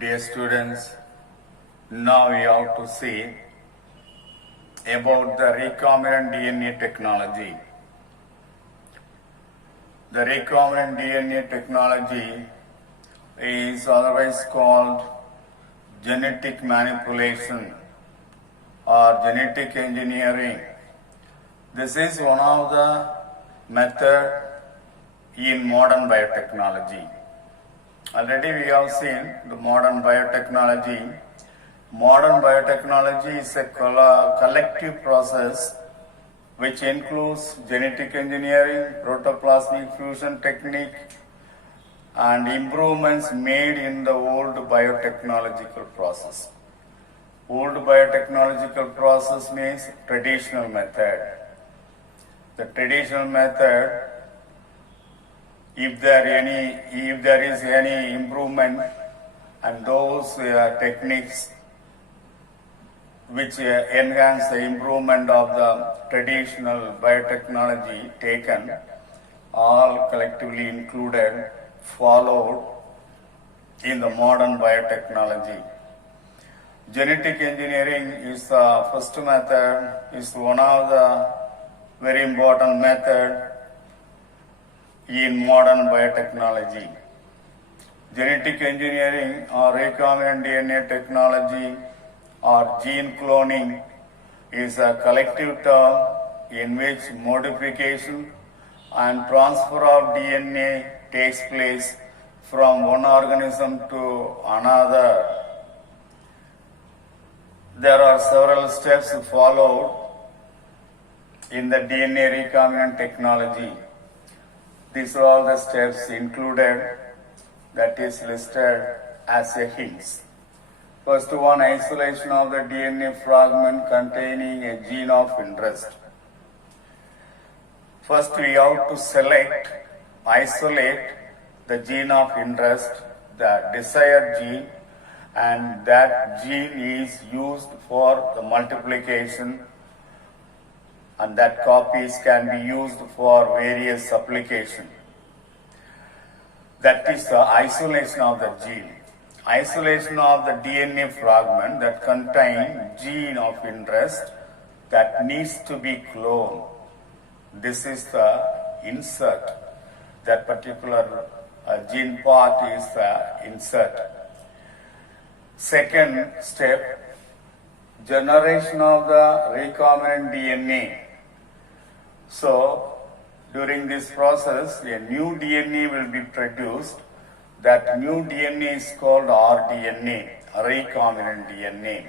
Dear students, now we have to see about the recombinant DNA technology. The recombinant DNA technology is otherwise called genetic manipulation or genetic engineering. This is one of the methods in modern biotechnology. Already we have seen the modern biotechnology. Modern biotechnology is a collective process which includes genetic engineering, protoplasmic fusion technique, and improvements made in the old biotechnological process. Old biotechnological process means traditional method. The traditional method, if there is any improvement, and those techniques which enhance the improvement of the traditional biotechnology taken, all collectively included, followed in the modern biotechnology. Genetic engineering is the first method, is one of the very important method in modern biotechnology. Genetic engineering or recombinant DNA technology or gene cloning is a collective term in which modification and transfer of DNA takes place from one organism to another. There are several steps followed in the DNA recombinant technology. These are all the steps included, that is listed as a hints. First one, isolation of the DNA fragment containing a gene of interest. First we have to isolate the gene of interest, the desired gene, and that gene is used for the multiplication, and that copies can be used for various applications. That is the isolation of the gene. Isolation of the DNA fragment that contains gene of interest that needs to be cloned. This is the insert. That particular gene part is the insert. Second step, generation of the recombinant DNA. So, during this process, a new DNA will be produced. That new DNA is called rDNA, recombinant DNA.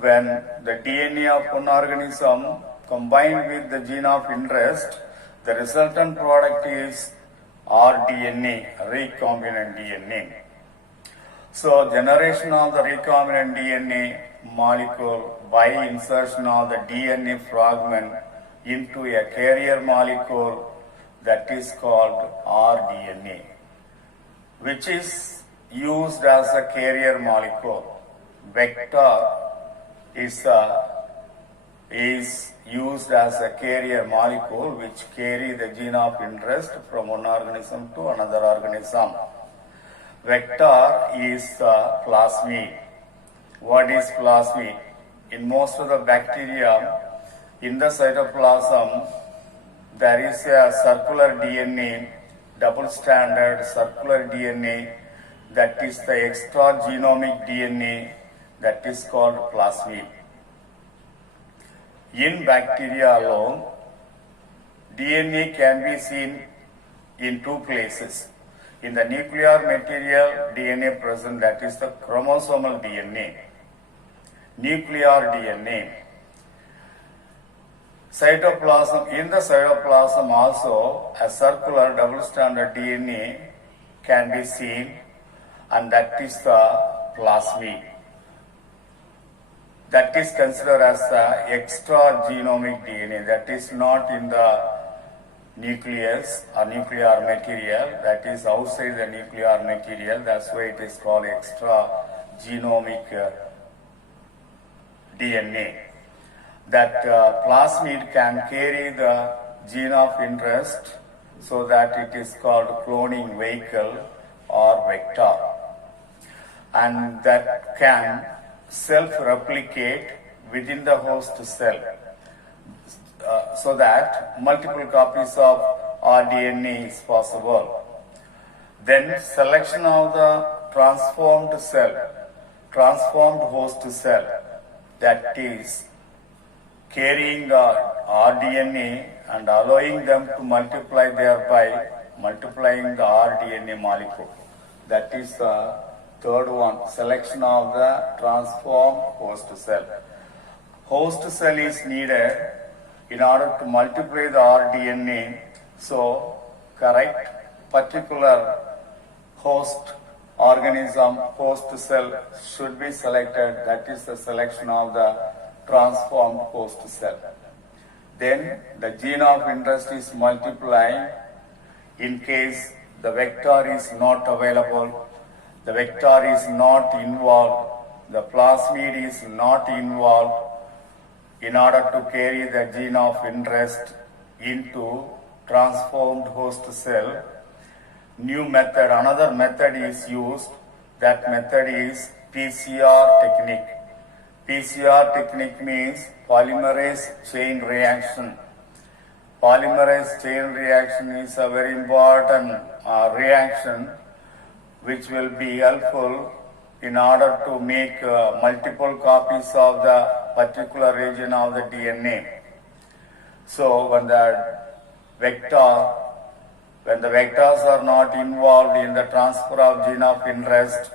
When the DNA of one organism combined with the gene of interest, the resultant product is rDNA, recombinant DNA. So, generation of the recombinant DNA molecule by insertion of the DNA fragment into a carrier molecule, that is called rDNA, which is used as a carrier molecule. Vector is used as a carrier molecule which carry the gene of interest from one organism to another organism. Vector is plasmid. What is plasmid? In most of the bacteria, in the cytoplasm, there is a circular DNA, double-stranded circular DNA, that is the extra genomic DNA, that is called plasmid. In bacteria alone, DNA can be seen in two places. In the nuclear material, DNA present, that is the chromosomal DNA, nuclear DNA. Cytoplasm, in the cytoplasm also, a circular double-stranded DNA can be seen, and that is the plasmid. That is considered as the extra genomic DNA, that is not in the nucleus or nuclear material, that is outside the nuclear material. That's why it is called extra genomic DNA. That plasmid can carry the gene of interest, so that it is called cloning vehicle or vector. and that can self-replicate within the host cell, so that multiple copies of rDNA is possible. Then selection of the transformed cell, transformed host cell, that is carrying the rDNA and allowing them to multiply, thereby multiplying the rDNA molecule. That is the third one, selection of the transformed host cell. Host cell is needed in order to multiply the rDNA, so correct particular host organism, host cell should be selected. That is the selection of the transformed host cell. Then the gene of interest is multiplying. In case the vector is not available, the vector is not involved, the plasmid is not involved, in order to carry the gene of interest into transformed host cell, new method, another method is used. That method is PCR technique. PCR technique means polymerase chain reaction. Polymerase chain reaction is a very important reaction which will be helpful in order to make multiple copies of the particular region of the DNA. So when the vectors are not involved in the transfer of gene of interest,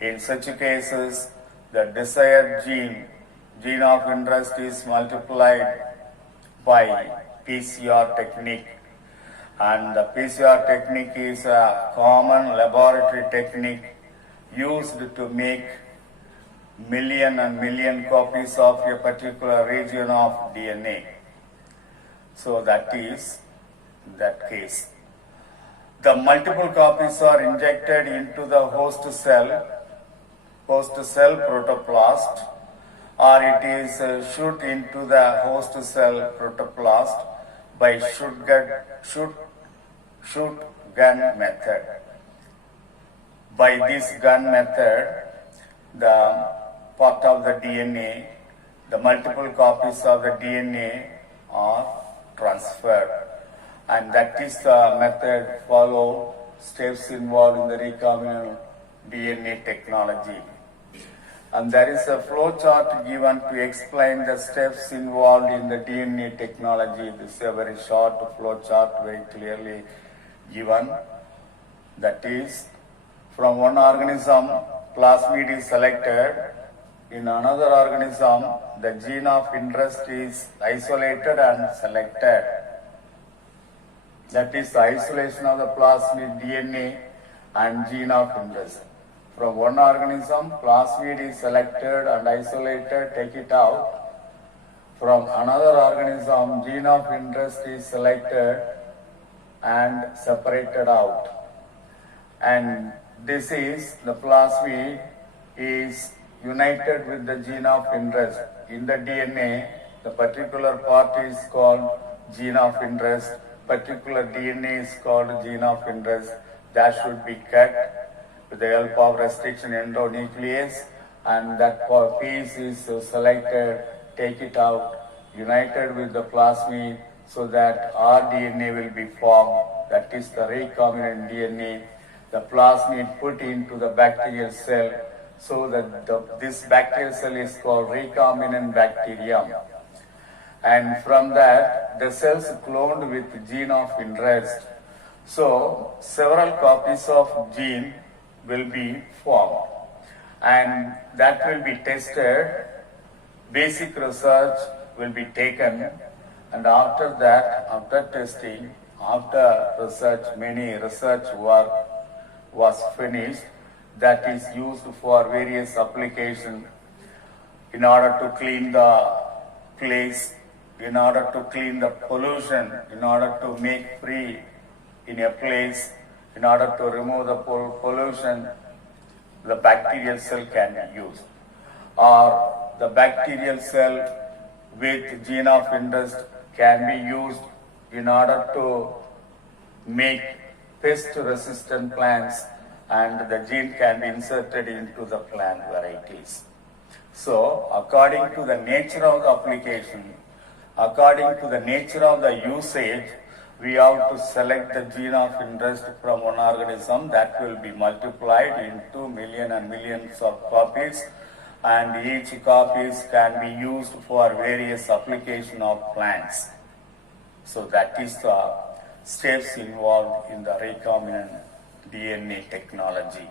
in such cases the desired gene of interest is multiplied by PCR technique. And the PCR technique is a common laboratory technique used to make million and million copies of a particular region of DNA. So that is that case. The multiple copies are injected into the host cell protoplast, or it is shoot into the host cell protoplast by shoot gun method. By this gun method, the part of the DNA, the multiple copies of the DNA are transferred, and that is the method followed, steps involved in the recombinant DNA technology. And there is a flow chart given to explain the steps involved in the DNA technology. This is a very short flow chart, very clearly given. That is, from one organism, plasmid is selected. In another organism, the gene of interest is isolated and selected. That is the isolation of the plasmid DNA and gene of interest. From one organism, plasmid is selected and isolated, take it out. From another organism, gene of interest is selected and separated out. And this is the plasmid is united with the gene of interest. In the DNA, the particular part is called gene of interest, particular DNA is called gene of interest. That should be cut with the help of restriction endonuclease, and that piece is selected, take it out, united with the plasmid, so that rDNA will be formed. That is the recombinant DNA. The plasmid put into the bacterial cell, so that this bacterial cell is called recombinant bacterium. And from that, the cells cloned with gene of interest. So several copies of gene will be formed, and that will be tested. Basic research will be taken, and after that, after testing, after research, many research work was finished that is used for various applications in order to clean the place, in order to clean the pollution, in order to make free in a place, in order to remove the pollution, the bacterial cell can be used. Or the bacterial cell with gene of interest can be used in order to make pest resistant plants and the gene can be inserted into the plant varieties. So, according to the nature of the application, according to the nature of the usage, we have to select the gene of interest from one organism that will be multiplied into millions and millions of copies, and each copies can be used for various application of plants. So that is the steps involved in the recombinant DNA technology.